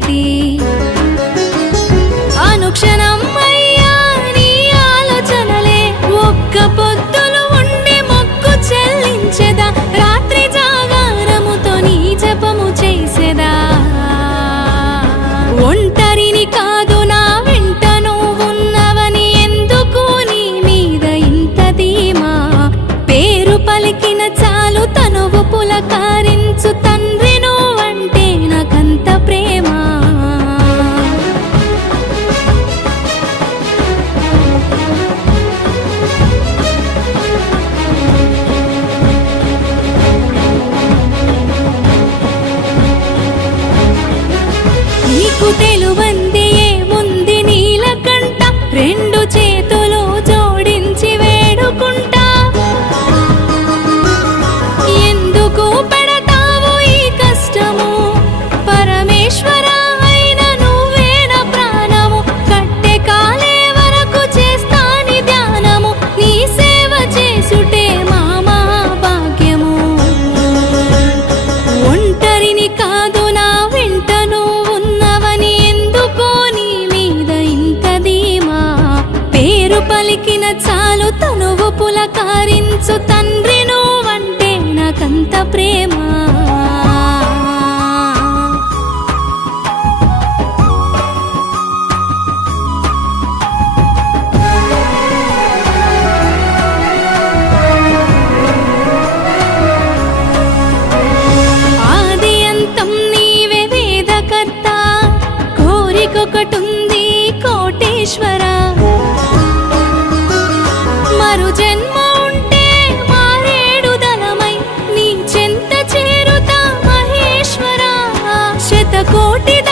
నియతి అనుక్షణం అయ్యా నీ ఆలోచనలే ఒక్క పొద్దులు ఉండి మొక్కు చెల్లించెదా. రాత్రి జాగారముతో నీ జపము చేసెదా. ఒంటరిని కాదు నా వెంట నువ్వున్నవని ఎందుకు నీ మీద ఇంత ధీమా? పేరు పలికిన చాలు తనువు పులకారించు తన్ను నాకు తెలువంది పలకారించు తండ్రి నువ్వంటే నాకంత ప్రేమ. ఆది అంతం నీవే వేదకర్త కోరికొకటుంది கோட்டி